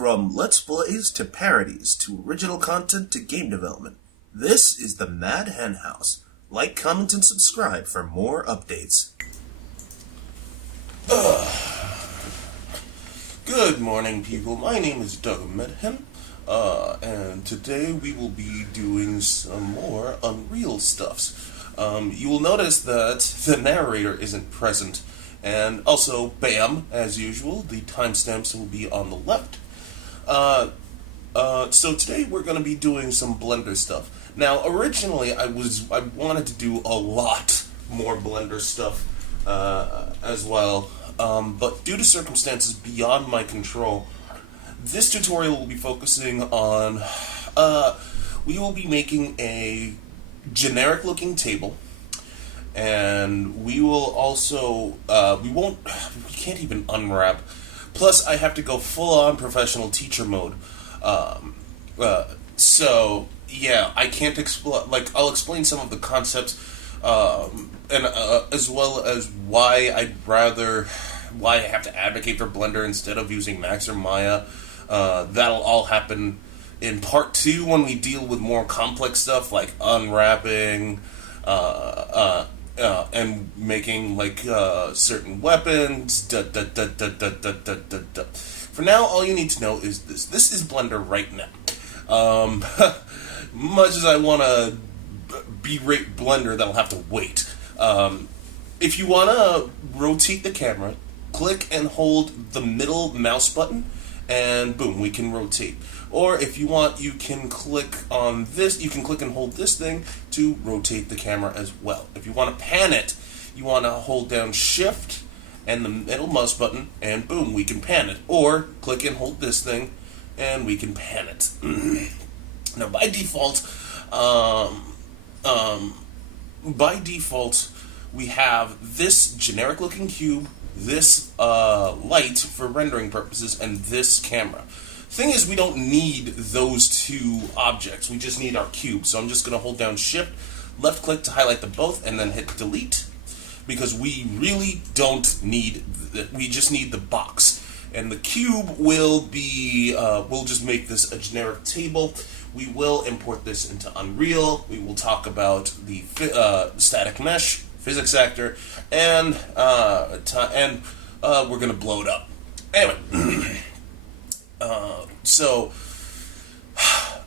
From Let's Plays to parodies to original content to game development, this is the Mad Hen House. Like, comment, and subscribe for more updates. Good morning, people. My name is Doug Medhem, and today we will be doing some more Unreal stuffs. You will notice that the narrator isn't present, and also, bam, as usual, the timestamps will be on the left. So today we're going to be doing some Blender stuff. Now, originally I wanted to do a lot more Blender stuff as well, but due to circumstances beyond my control, this tutorial will be focusing on, we will be making a generic-looking table, and we will also, we can't even unwrap. Plus, I have to go full-on professional teacher mode. So, yeah, I can't explain, I'll explain some of the concepts, and as well as why I have to advocate for Blender instead of using Max or Maya. That'll all happen in part 2 when we deal with more complex stuff like unwrapping, and making certain weapons. For now, all you need to know is this. This is Blender right now. Much as I want to berate Blender, that'll have to wait. If you want to rotate the camera, click and hold the middle mouse button, and boom, we can rotate. Or if you want, you can click on this, you can click and hold this thing to rotate the camera as well. If you want to pan it, you want to hold down Shift and the middle mouse button, and boom, we can pan it. Or click and hold this thing, and we can pan it. Now, by default, we have this generic-looking cube, this light for rendering purposes, and this camera. Thing is, we don't need those two objects. We just need our cube. So I'm just going to hold down Shift, left click to highlight them both, and then hit Delete, because we really don't need we just need the box. And the cube will be, we'll just make this a generic table. We will import this into Unreal. We will talk about the static mesh, physics actor, and we're going to blow it up. Anyway.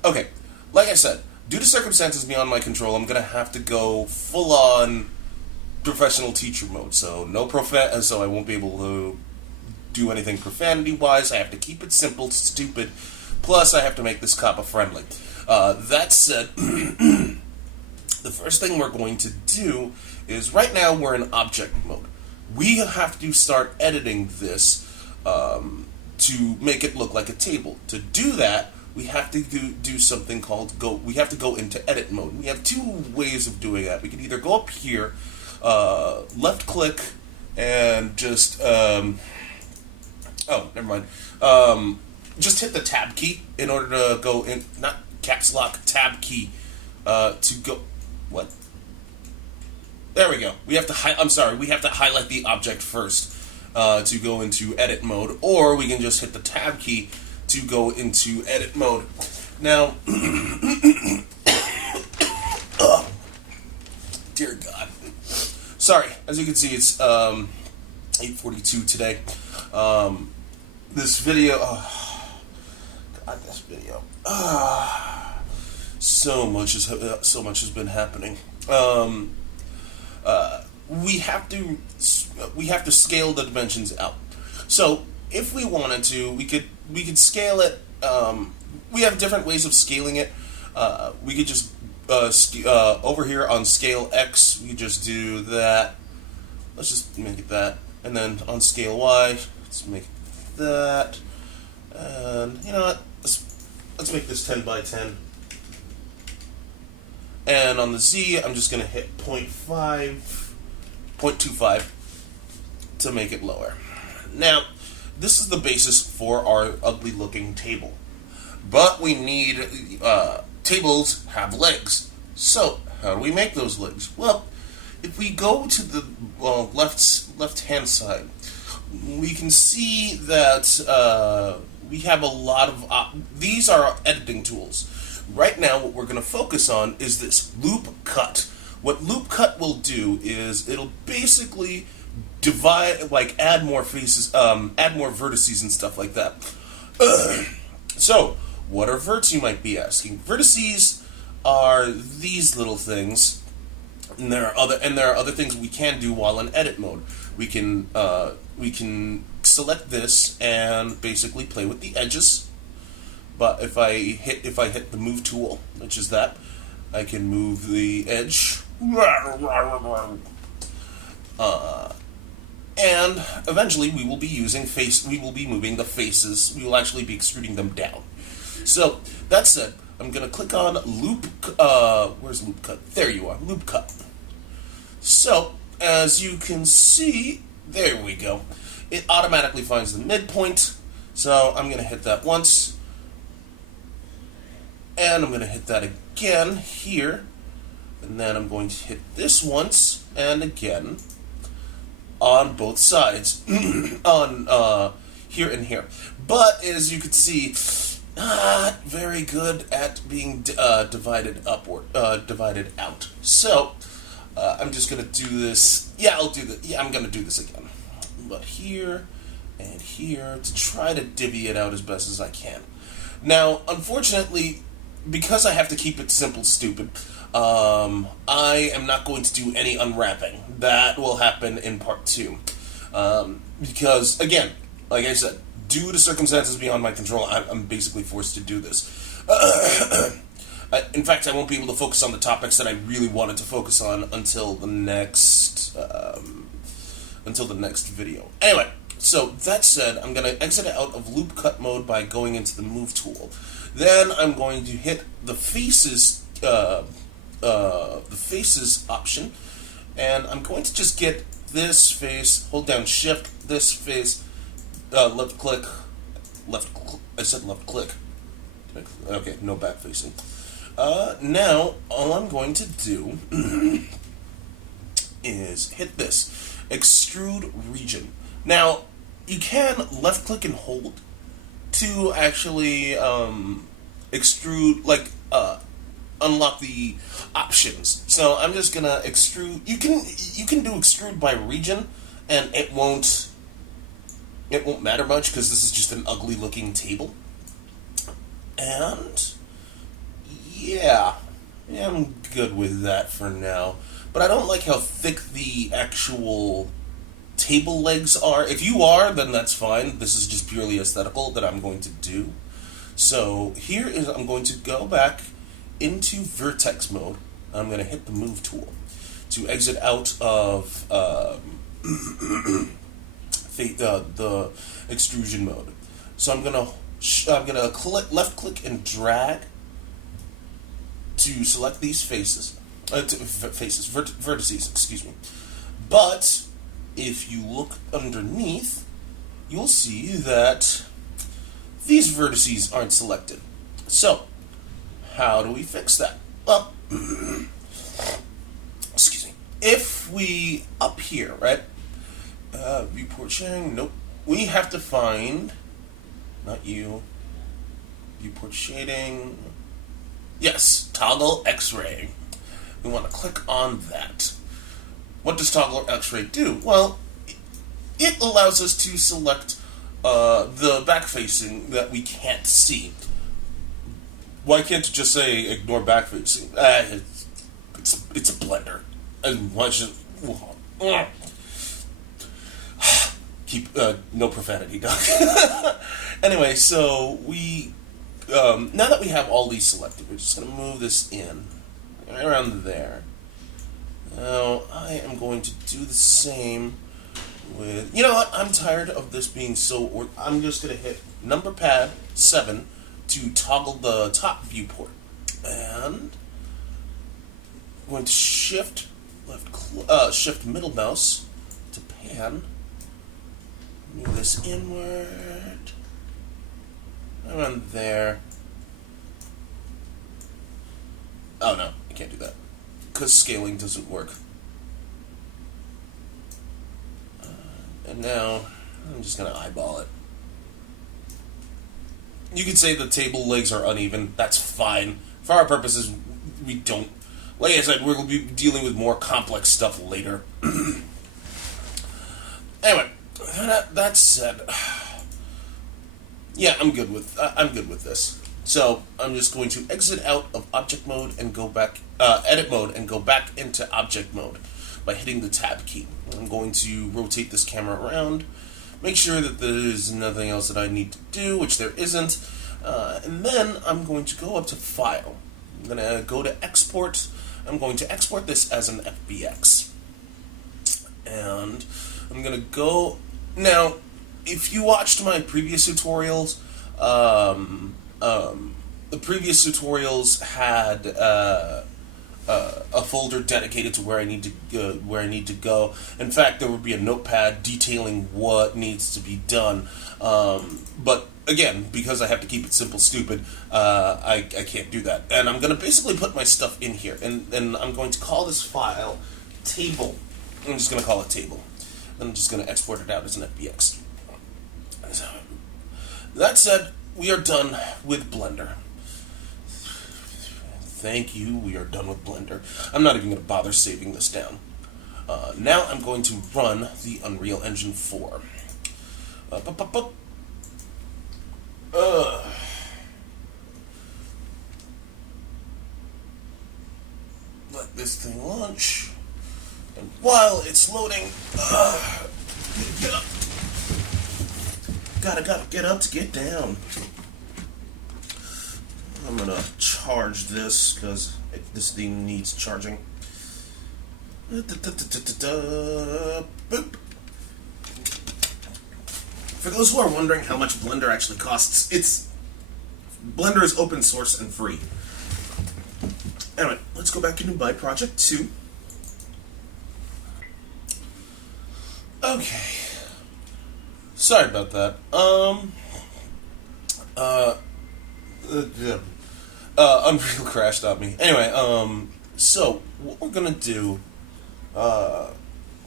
Okay, like I said, due to circumstances beyond my control, I'm going to have to go full-on professional teacher mode, so so I won't be able to do anything profanity-wise. I have to keep it simple, stupid, plus I have to make this COPPA-friendly. That said, the first thing we're going to do is, right now we're in object mode. We have to start editing this, to make it look like a table. To do that, we have to do something called we have to go into edit mode. We have two ways of doing that. We can either go up here, left click, and just, oh, never mind. Just hit the tab key in order to go in, not caps lock, tab key, to go, what? There we go. We have to we have to highlight the object first. To go into edit mode, or we can just hit the tab key to go into edit mode. Now, oh, dear God. Sorry, as you can see, it's 8:42 today. This video, so much has been happening. We have to scale the dimensions out. So if we wanted to, we could scale it. We have different ways of scaling it. We could just over here on scale X, we just do that. Let's just make it that, and then on scale Y, let's make it that. And you know what? Let's make this 10 by 10. And on the Z, I'm just gonna hit 0.25 to make it lower. Now, this is the basis for our ugly-looking table. But we need, tables have legs. So, how do we make those legs? Well, if we go to the left-hand side, we can see that we have a lot of these are our editing tools. Right now, what we're going to focus on is this loop cut. What loop cut will do is it'll basically divide, like add more faces, add more vertices and stuff like that. So, what are verts, you might be asking? Vertices are these little things, and there are other things we can do while in edit mode. We can select this and basically play with the edges. But if I hit the move tool, which is that, I can move the edge. And eventually we will be moving the faces. We will actually be extruding them down. So, that said, I'm going to click on loop, where's loop cut? There you are, loop cut. So, as you can see, there we go. It automatically finds the midpoint. So, I'm going to hit that once. And I'm going to hit that again here. And then I'm going to hit this once and again on both sides. On here and here. But as you can see, not very good at being divided out. So I'm just going to do this. Yeah, I'm going to do this again. But here and here to try to divvy it out as best as I can. Now, unfortunately, because I have to keep it simple, stupid, I am not going to do any unwrapping. That will happen in part 2. Because, again, like I said, due to circumstances beyond my control, I'm basically forced to do this. In fact, I won't be able to focus on the topics that I really wanted to focus on until the next video. Anyway, so that said, I'm going to exit out of loop cut mode by going into the move tool. Then I'm going to hit the faces option, and I'm going to just get this face, hold down shift, this face, left click, I said left click. Okay, no back facing. Now, all I'm going to do is hit this, extrude region. Now, you can left click and hold to actually extrude, like, unlock the options. So I'm just gonna extrude. You can do extrude by region, and it won't matter much because this is just an ugly looking table. And yeah, I'm good with that for now. But I don't like how thick the actual table legs are. If you are, then that's fine. This is just purely aesthetical that I'm going to do. So here is, I'm going to go back into Vertex mode. I'm going to hit the move tool to exit out of the extrusion mode. So I'm gonna left click and drag to select these faces, vertices. Excuse me. But if you look underneath, you'll see that these vertices aren't selected. So, how do we fix that? Well, excuse me. If we, up here, right? Viewport sharing, nope. We have to find, not you, viewport shading, yes, toggle X-ray. We want to click on that. What does toggle X-ray do? Well, it allows us to select the back facing that we can't see. Why can't you just say ignore back facing? It's a blender. And why should keep no profanity, Doc. Anyway, so we now that we have all these selected, we're just going to move this in right around there. Now I am going to do the same with. You know what? I'm tired of this being so. I'm just going to hit number pad 7 to toggle the top viewport, and I'm going to shift shift middle mouse to pan. Move this inward around there. Oh no, I can't do that because scaling doesn't work. And now I'm just gonna eyeball it. you could say the table legs are uneven. That's fine. For our purposes, we don't. Like I said, we'll be dealing with more complex stuff later. Anyway, that said, yeah, I'm good with this. So I'm just going to exit out of object mode and go back, edit mode, and go back into object mode by hitting the tab key. I'm going to rotate this camera around, make sure that there's nothing else that I need to do, which there isn't, and then I'm going to go up to File. I'm going to go to Export. I'm going to export this as an FBX. And I'm going to go... Now, if you watched my previous tutorials, the previous tutorials had a folder dedicated to where I need to go. In fact, there would be a notepad detailing what needs to be done. But again, because I have to keep it simple, stupid, I can't do that. And I'm going to basically put my stuff in here, and I'm going to call this file table. I'm just going to call it table. And I'm just going to export it out as an FBX. So, that said, we are done with Blender. Thank you, we are done with Blender. I'm not even going to bother saving this down. Now I'm going to run the Unreal Engine 4. Let this thing launch. And while it's loading, get up. Gotta get up to get down. I'm gonna charge this because this thing needs charging. Boop. For those who are wondering how much Blender actually costs, Blender is open source and free. Anyway, let's go back into my project 2. Okay. Sorry about that. Unreal crashed on me. Anyway, so what we're gonna do,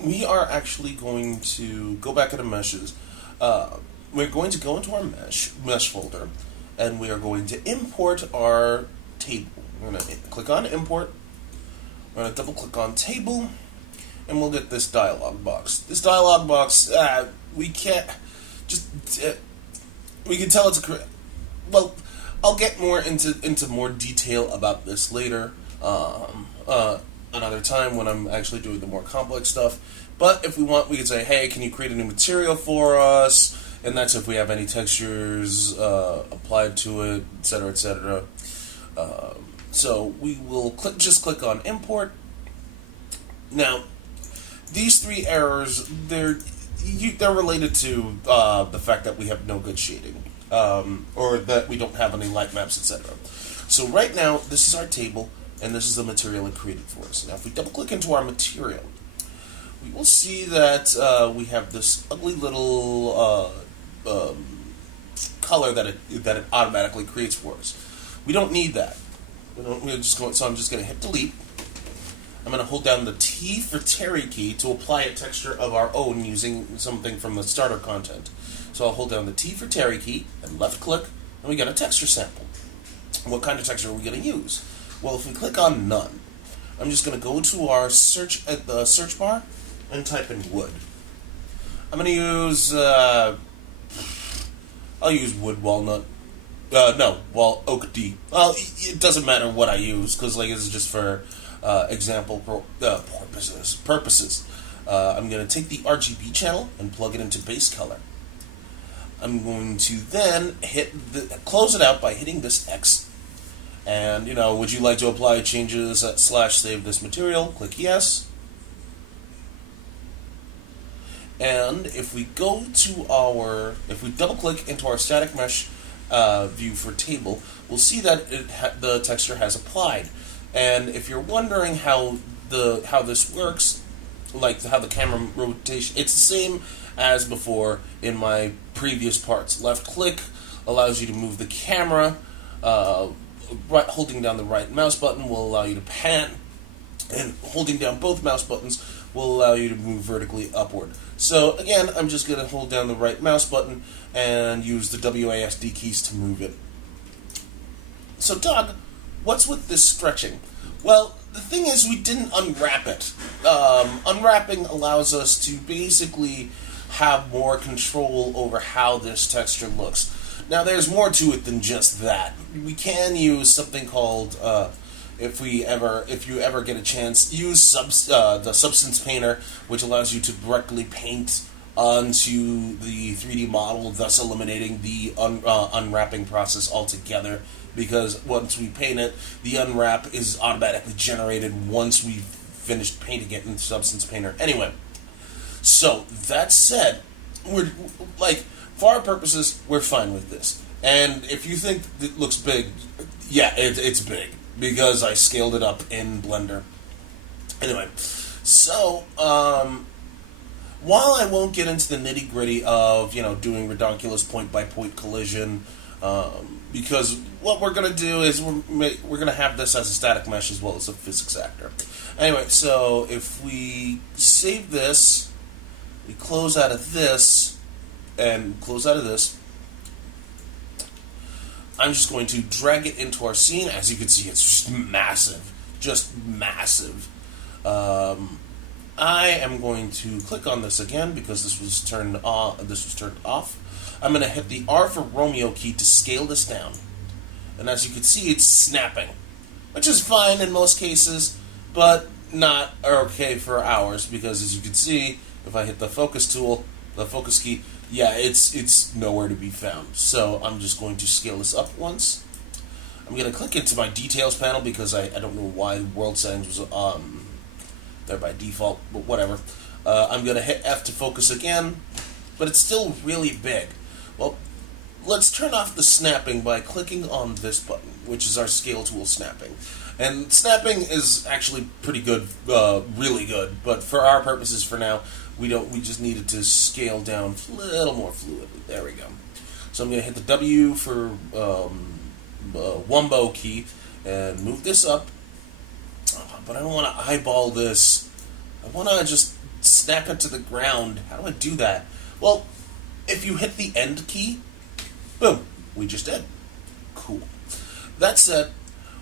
we are actually going to go back into meshes. We're going to go into our mesh folder, and we are going to import our table. We're gonna click on import. We're gonna double click on table, and we'll get this dialog box. This dialog box, we can't just. We can tell it's a. Well, I'll get more into more detail about this later, another time when I'm actually doing the more complex stuff. But if we want, we can say, hey, can you create a new material for us? And that's if we have any textures applied to it, etc., etc. So we will just click on import. Now, these 3 errors, they're related to the fact that we have no good shading. Or that we don't have any light maps, etc. So right now, this is our table, and this is the material it created for us. Now, if we double-click into our material, we will see that we have this ugly little color that it automatically creates for us. We don't need that. So I'm just going to hit delete. I'm going to hold down the T for Terry key to apply a texture of our own using something from the starter content. So I'll hold down the T for Terry key and left click, and we get a texture sample. What kind of texture are we going to use? Well, if we click on none, I'm just going to go to our search at the search bar and type in wood. I'm going to use I'll use wood walnut. Oak D. Well, it doesn't matter what I use because this is just for example purposes. I'm going to take the RGB channel and plug it into base color. I'm going to then close it out by hitting this X. And, would you like to apply changes / save this material? Click yes. And if we double click into our static mesh view for table, we'll see that the texture has applied. And if you're wondering how this works, like how the camera rotation, it's the same as before in my previous parts. Left click allows you to move the camera. Holding down the right mouse button will allow you to pan, and holding down both mouse buttons will allow you to move vertically upward. So again, I'm just going to hold down the right mouse button and use the WASD keys to move it. So Doug, what's with this stretching? Well, the thing is, we didn't unwrap it. Unwrapping allows us to basically have more control over how this texture looks. Now, there's more to it than just that. We can use something called, if you ever get a chance, use the Substance Painter, which allows you to directly paint onto the 3D model, thus eliminating the unwrapping process altogether. Because once we paint it, the unwrap is automatically generated once we've finished painting it in Substance Painter. Anyway, so that said, we're like, for our purposes, we're fine with this. And if you think it looks big, yeah, it's big because I scaled it up in Blender. Anyway, so while I won't get into the nitty gritty of doing redonkulous point by point collision. Because what we're going to do is we're going to have this as a static mesh as well as a physics actor. Anyway, so if we save this, we close out of this, and close out of this, I'm just going to drag it into our scene. As you can see, it's just massive. Just massive. I am going to click on this again because this was turned off. I'm going to hit the R for Romeo key to scale this down. And as you can see, it's snapping. Which is fine in most cases, but not okay for ours. Because as you can see, if I hit the focus tool, the focus key, yeah, it's nowhere to be found. So I'm just going to scale this up once. I'm going to click into my details panel because I don't know why world settings was there by default, but whatever. I'm going to hit F to focus again, but it's still really big. Well, let's turn off the snapping by clicking on this button, which is our scale tool snapping. And snapping is actually pretty good, really good, but for our purposes for now, we just need it to scale down a little more fluidly. There we go. So I'm going to hit the W for Wumbo key and move this up. But I don't want to eyeball this. I want to just snap it to the ground. How do I do that? Well, if you hit the end key, boom, we just did. Cool. That said,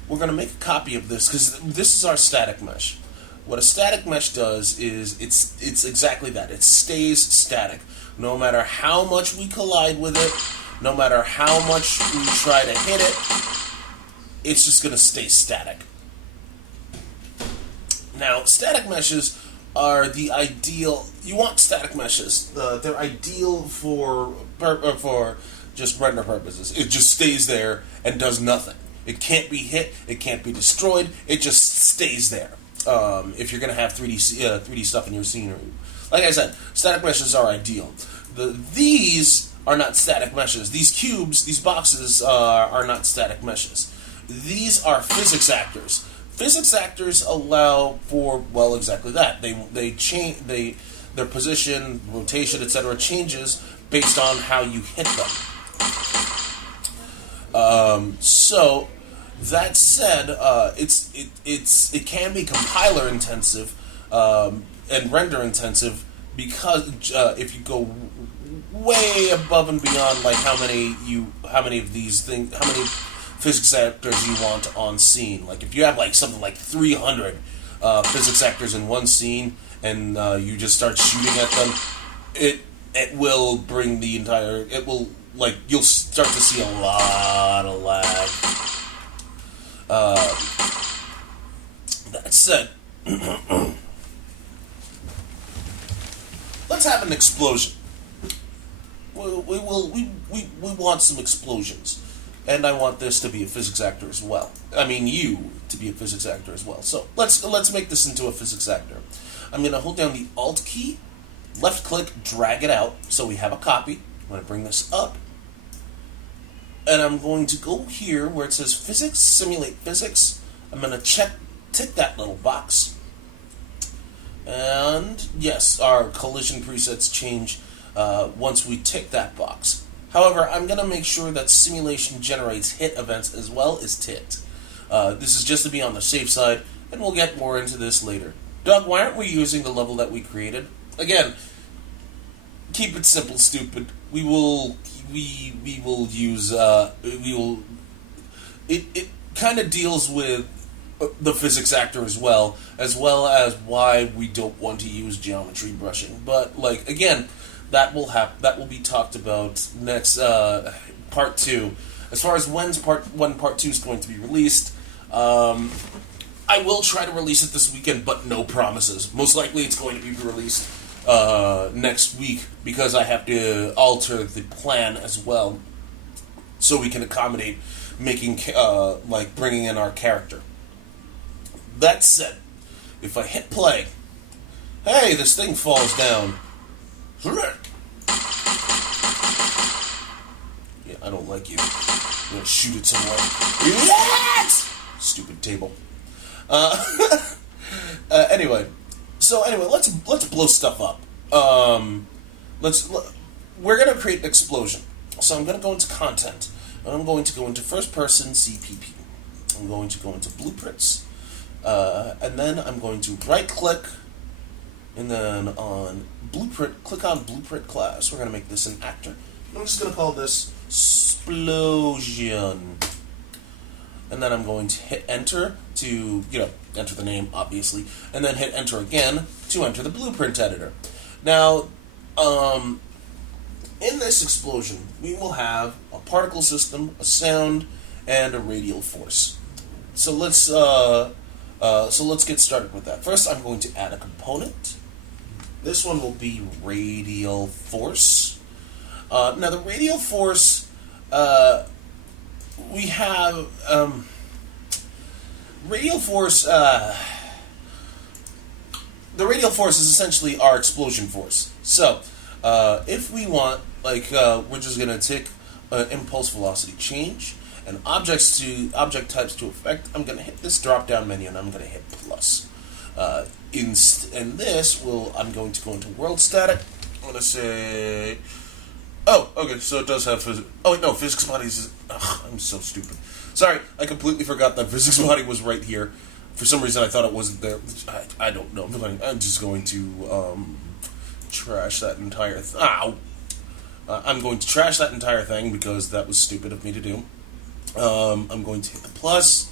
we're going to make a copy of this because this is our static mesh. What a static mesh does is it's exactly that. It stays static. No matter how much we collide with it, no matter how much we try to hit it, it's just going to stay static. Now, static meshes are the ideal. You want static meshes. They're ideal for just render purposes. It just stays there and does nothing. It can't be hit. It can't be destroyed. It just stays there. If you're going to have 3D stuff in your scenery, like I said, static meshes are ideal. These are not static meshes. These cubes, these boxes, are not static meshes. These are physics actors. Physics actors allow for, well, exactly that. They change, their position, rotation, etc. changes based on how you hit them. So that said, it can be compiler intensive and render intensive because if you go way above and beyond, like how many of these things, how many physics actors you want on scene. Like if you have like something like 300 physics actors in one scene, and you just start shooting at them, it will bring the entire. It will like you'll start to see a lot of lag. That said, let's have an explosion. We want some explosions. And I want this to be a physics actor as well. I mean, you to be a physics actor as well. So let's make this into a physics actor. I'm going to hold down the Alt key, left click, drag it out, so we have a copy. I'm going to bring this up. And I'm going to go here where it says Physics, Simulate Physics. I'm going to tick that little box. And yes, our collision presets change once we tick that box. However, I'm going to make sure that simulation generates hit events as well as tit. This is just to be on the safe side, and we'll get more into this later. Doug, why aren't we using the level that we created? Again, keep it simple, stupid. We will use it kind of deals with the physics actor as well as why we don't want to use geometry brushing. But like again, that will be talked about next part 2. As far as when part 2 is going to be released, I will try to release it this weekend, but no promises. Most likely it's going to be released next week because I have to alter the plan as well so we can accommodate making bringing in our character. That said, if I hit play, hey, this thing falls down. Yeah, I don't like you. I'm gonna shoot it somewhere. Yes! Stupid table. Anyway, let's blow stuff up. We're gonna create an explosion. So I'm gonna go into content, and I'm going to go into first person CPP. I'm going to go into blueprints, and then I'm going to right click, and then on blueprint, click on blueprint class. We're gonna make this an actor. I'm just gonna call this explosion. And then I'm going to hit enter to, enter the name, obviously, and then hit enter again to enter the blueprint editor. Now, in this explosion, we will have a particle system, a sound, and a radial force. So let's get started with that. First, I'm going to add a component. This one will be radial force. Now, the radial force, we have radial force. The radial force is essentially our explosion force. So, if we want, we're just gonna take impulse velocity change and object types to effect. I'm gonna hit this drop down menu and I'm gonna hit plus. In this, I'm going to go into world static. I'm gonna say. Oh, okay, so it does have physics. Oh, wait, no, physics bodies. I'm so stupid. Sorry, I completely forgot that physics body was right here. For some reason, I thought it wasn't there. I don't know. I'm just going to trash that entire thing. Ow! I'm going to trash that entire thing because that was stupid of me to do. I'm going to hit the plus.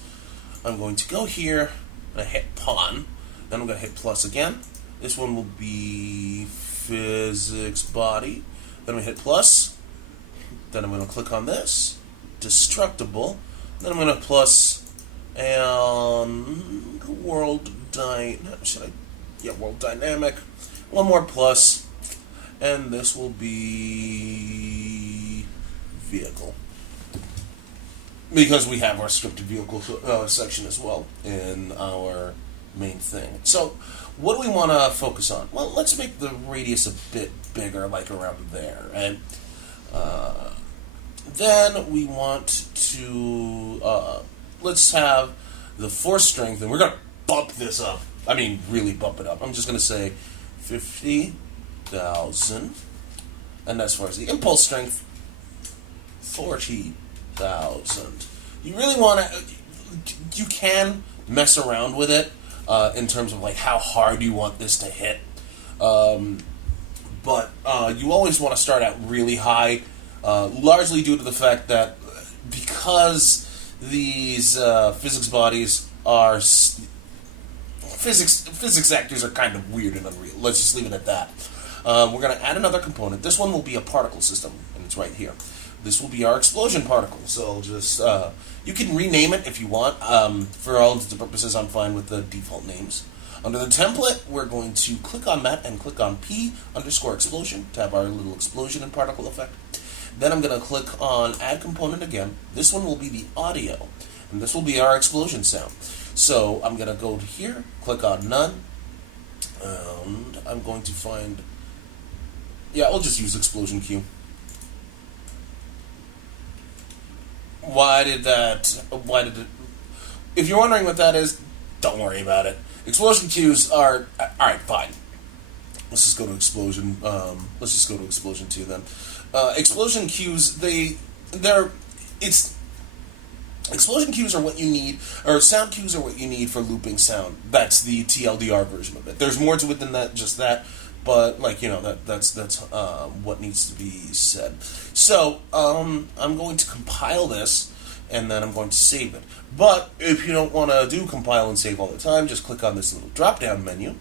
I'm going to go here, and I hit pawn. Then I'm going to hit plus again. This one will be physics body. Then we hit plus. Then I'm going to click on this. Destructible. Then I'm going to plus and world dynamic. One more plus. And this will be vehicle. Because we have our scripted vehicle section as well in our main thing. So, what do we want to focus on? Well, let's make the radius a bit bigger, like around there. And then we want to, let's have the force strength, and we're going to bump this up. I mean, really bump it up. I'm just going to say 50,000. And as far as the impulse strength, 40,000. You really want to, you can mess around with it in terms of how hard you want this to hit. But you always want to start out really high, largely due to the fact that because these physics bodies are physics actors are kind of weird and unreal. Let's just leave it at that. We're going to add another component. This one will be a particle system, and it's right here. This will be our explosion particle. So I'll just you can rename it if you want. For all intents and purposes, I'm fine with the default names. Under the template, we're going to click on that and click on P_explosion to have our little explosion and particle effect. Then I'm going to click on Add Component again. This one will be the audio, and this will be our explosion sound. So I'm going to go to here, click on None, and I'm going to find, I'll just use Explosion Cue. Why did it, if you're wondering what that is, don't worry about it. Explosion cues are, alright, fine. Let's just go to Explosion, let's just go to Explosion 2 then. Explosion cues, Explosion cues are what you need, or sound cues are what you need for looping sound. That's the TLDR version of it. There's more to it than that, just that, but that's what needs to be said. So I'm going to compile this, and then I'm going to save it. But if you don't want to do compile and save all the time, just click on this little drop-down menu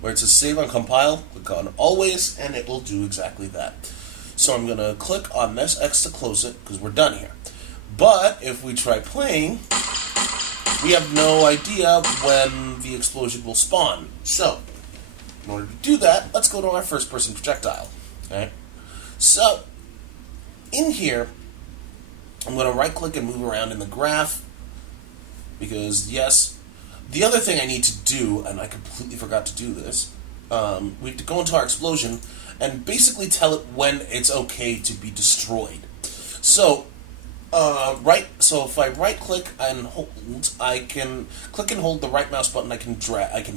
where it says Save on Compile. Click on Always, and it will do exactly that. So I'm going to click on this X to close it because we're done here. But if we try playing, we have no idea when the explosion will spawn. So, in order to do that, let's go to our first-person projectile. Okay? So, in here, I'm going to right-click and move around in the graph, because, yes, the other thing I need to do, and I completely forgot to do this, we have to go into our explosion and basically tell it when it's okay to be destroyed. So, if I right click and hold, I can click and hold the right mouse button, I can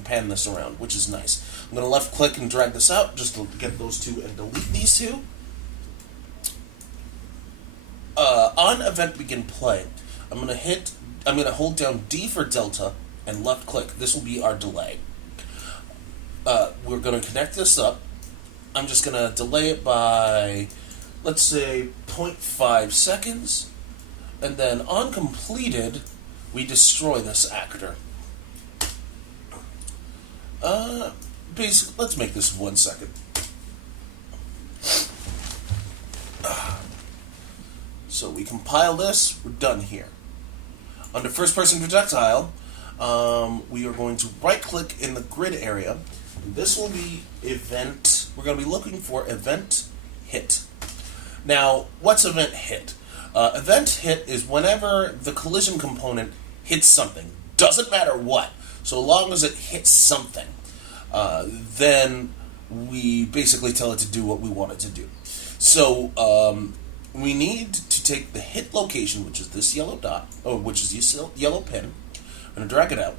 pan this around, which is nice. I'm going to left click and drag this out just to get those two and delete these two. On event begin play, I'm going to hold down D for delta and left click. This will be our delay. We're going to connect this up. I'm just going to delay it by, let's say, 0.5 seconds. And then on completed, we destroy this actor. Basically, let's make this 1 second. So we compile this, we're done here. Under first person projectile, we are going to right click in the grid area. This will be event, we're going to be looking for event hit. Now, what's event hit? Event hit is whenever the collision component hits something. Doesn't matter what. So long as it hits something, then we basically tell it to do what we want it to do. So we need to take the hit location, which is this yellow dot, or which is this yellow pin. I'm going to drag it out.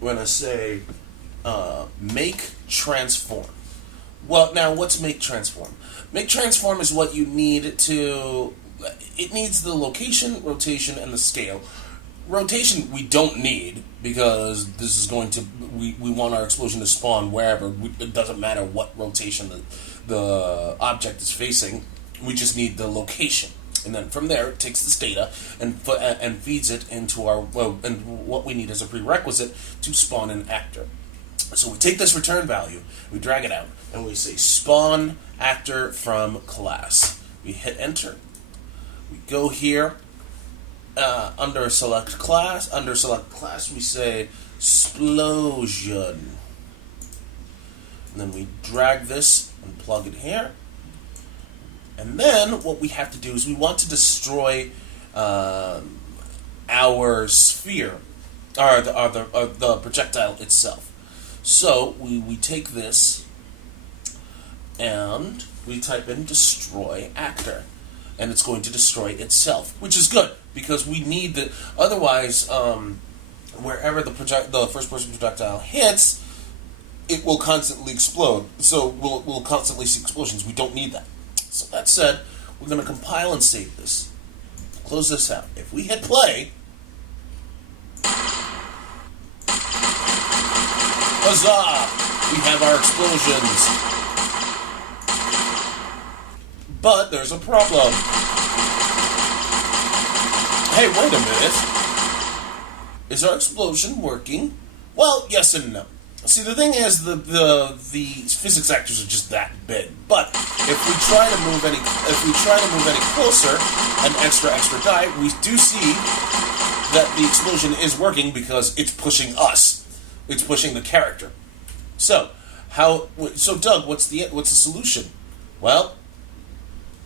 We're going to say make transform. Well, now what's make transform? Make transform is what you need to... It needs the location, rotation, and the scale. Rotation we don't need, because this is going to... We want our explosion to spawn wherever. It doesn't matter what rotation the object is facing. We just need the location. And then from there, it takes this data and feeds it into our... and what we need as a prerequisite to spawn an actor. So we take this return value, we drag it out, and we say spawn actor from class. We hit enter. We go here, under select class, we say explosion. And then we drag this and plug it here. And then what we have to do is we want to destroy our sphere, or the projectile itself. So we take this and we type in destroy actor, and it's going to destroy itself, which is good because we need the. Otherwise, wherever the first-person projectile hits, it will constantly explode. So we'll constantly see explosions. We don't need that. So that said, we're going to compile and save this. Close this out. If we hit play. Huzzah! We have our explosions. But there's a problem. Hey, wait a minute. Is our explosion working? Well, yes and no. See, the thing is, the physics actors are just that big. But if we try to move any closer, an extra die, we do see that the explosion is working because it's pushing us. It's pushing the character. So Doug, what's the solution? Well,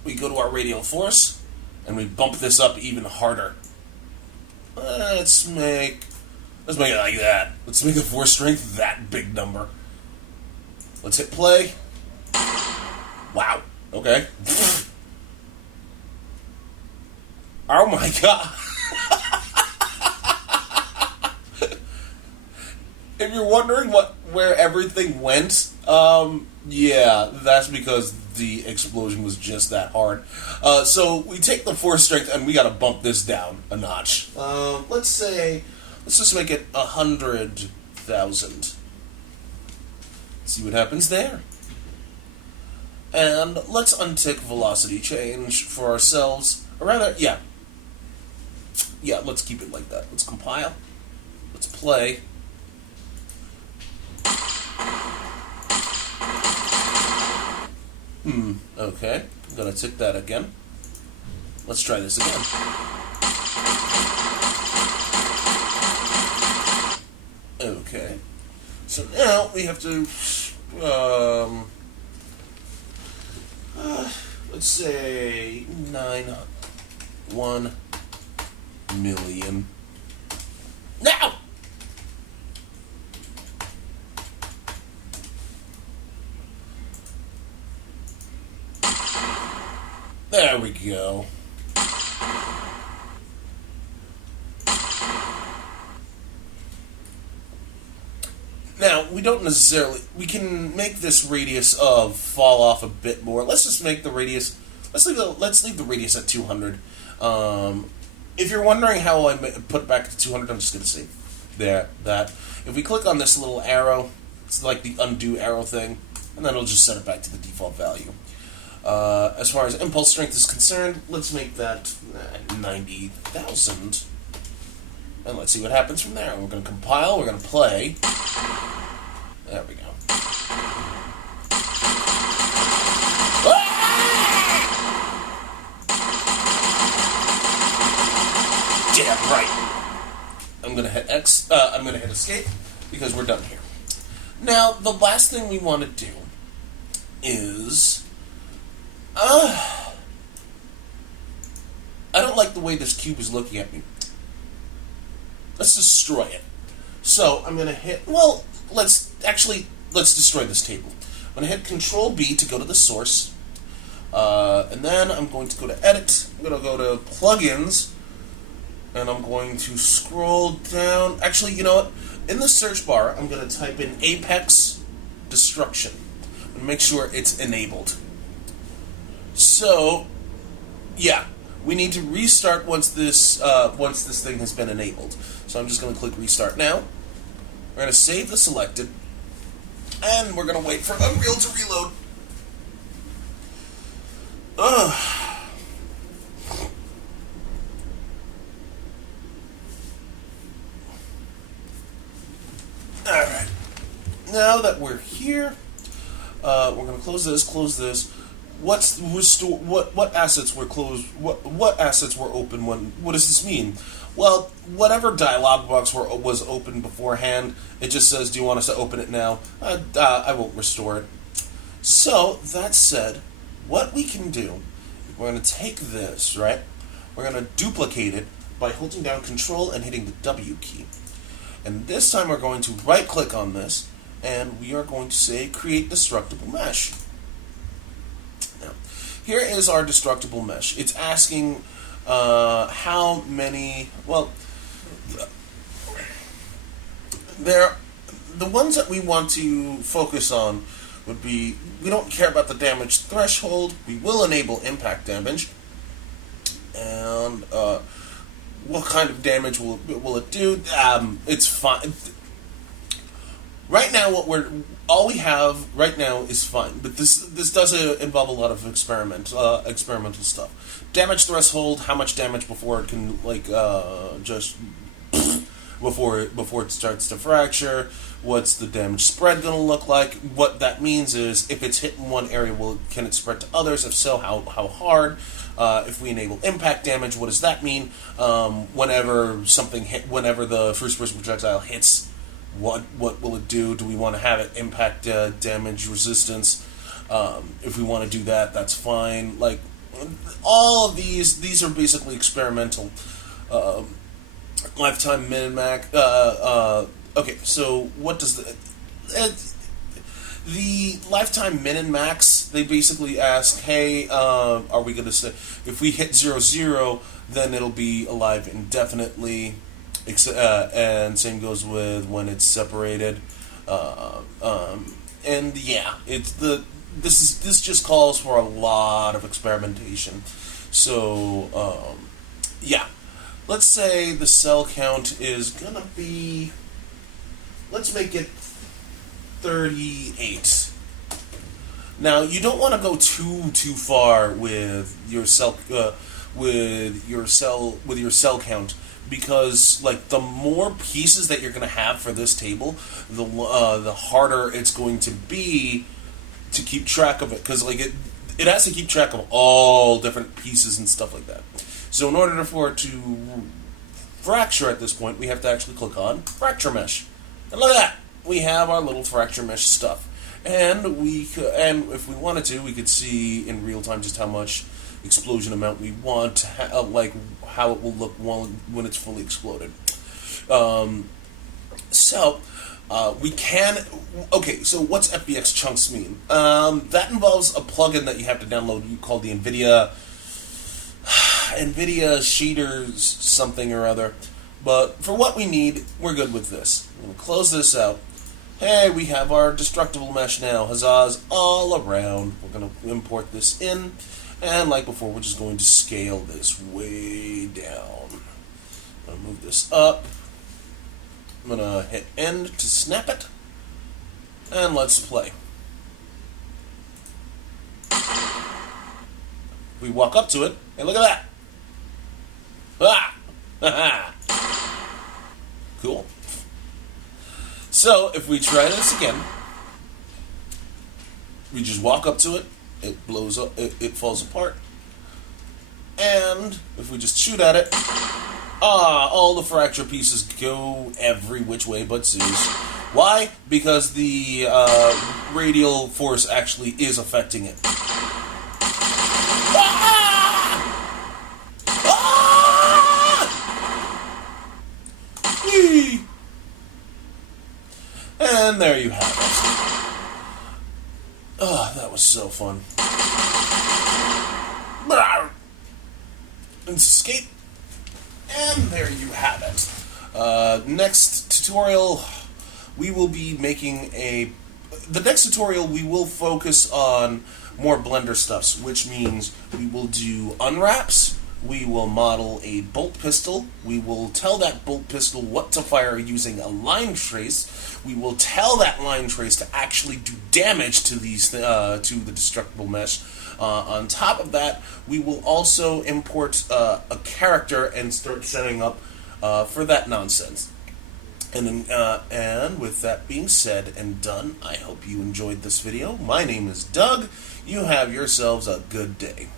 we go to our radial force and we bump this up even harder. Let's make it like that. Let's make the force strength that big number. Let's hit play. Wow. Okay. Oh my god. If you're wondering where everything went, yeah, that's because the explosion was just that hard. So we take the force strength and we gotta bump this down a notch. Let's just make it 100,000. See what happens there. And let's untick velocity change for ourselves. Or rather, yeah, let's keep it like that. Let's compile. Let's play. Okay. I'm gonna tick that again. Let's try this again. Okay. So now we have to, let's say 1 million. Now! There we go. Now, we don't necessarily... We can make this radius fall off a bit more. Let's just make the radius... Let's leave the radius at 200. If you're wondering how I put it back to 200, I'm just going to say that. If we click on this little arrow, it's like the undo arrow thing, and then it'll just set it back to the default value. As far as impulse strength is concerned, let's make that 90,000. And let's see what happens from there. We're going to compile, we're going to play. There we go. Damn right. I'm going to hit X. I'm going to hit escape because we're done here. Now, the last thing we want to do is... I don't like the way this cube is looking at me. Let's destroy it. So I'm going to hit... Well, let's destroy this table. I'm going to hit Control B to go to the source. And then I'm going to go to Edit. I'm going to go to Plugins. And I'm going to scroll down. Actually, you know what? In the search bar, I'm going to type in Apex Destruction. And make sure it's enabled. So, yeah. We need to restart once this thing has been enabled. So I'm just going to click Restart now. We're going to save the selected. And we're going to wait for Unreal to reload. Alright. Now that we're here, we're going to close this. What assets were closed? What assets were open when? What does this mean? Well, whatever dialog box was open beforehand, it just says, "Do you want us to open it now?" I won't restore it. So that said, what we can do, we're going to take this, right? We're going to duplicate it by holding down Control and hitting the W key. And this time we're going to right-click on this, and we are going to say Create Destructible Mesh. Now, here is our Destructible Mesh. It's asking how many... Well, the ones that we want to focus on would be... We don't care about the damage threshold. We will enable impact damage. And... what kind of damage will it do? It's fine. Right now, all we have right now is fine, but this does involve a lot of experimental stuff. Damage threshold: how much damage before it can just before it starts to fracture. What's the damage spread going to look like? What that means is if it's hit in one area, can it spread to others? If so, how hard? If we enable impact damage, what does that mean? Whenever the first-person projectile hits, what will it do? Do we want to have it impact damage resistance? If we want to do that, that's fine. Like all of these are basically experimental. Lifetime min and max. Okay, so what does the lifetime min and max? They basically ask, hey, are we going to say if we hit 0, then it'll be alive indefinitely, and same goes with when it's separated. And yeah, it's this just calls for a lot of experimentation. So yeah, let's say the cell count is gonna be, let's make it 38. Now you don't want to go too far with your cell count, because like the more pieces that you're going to have for this table, the harder it's going to be to keep track of it, because like it has to keep track of all different pieces and stuff like that. So in order for it to fracture at this point, we have to actually click on fracture mesh, and look at that, we have our little fracture mesh stuff. And and if we wanted to, we could see in real time just how much explosion amount we want, like how it will look when it's fully exploded. We can. Okay, so what's FBX chunks mean? That involves a plugin that you have to download called the NVIDIA Shaders something or other. But for what we need, we're good with this. I'm going to close this out. Hey, we have our Destructible Mesh now. Huzzahs all around. We're going to import this in. And like before, we're just going to scale this way down. I'm going to move this up. I'm going to hit end to snap it. And let's play. We walk up to it, and look at that. Ah! Cool. So, if we try this again, we just walk up to it, it blows up, it falls apart. And if we just shoot at it, all the fracture pieces go every which way but Zeus. Why? Because the radial force actually is affecting it. Whee! And there you have it. Oh, that was so fun. Let's escape. And there you have it. Next tutorial, we will be making the next tutorial we will focus on more Blender stuffs, which means we will do unwraps, we will model a bolt pistol, we will tell that bolt pistol what to fire using a line trace, we will tell that line trace to actually do damage to these to the Destructible Mesh. On top of that, we will also import a character and start setting up for that nonsense. And with that being said and done, I hope you enjoyed this video. My name is Doug. You have yourselves a good day.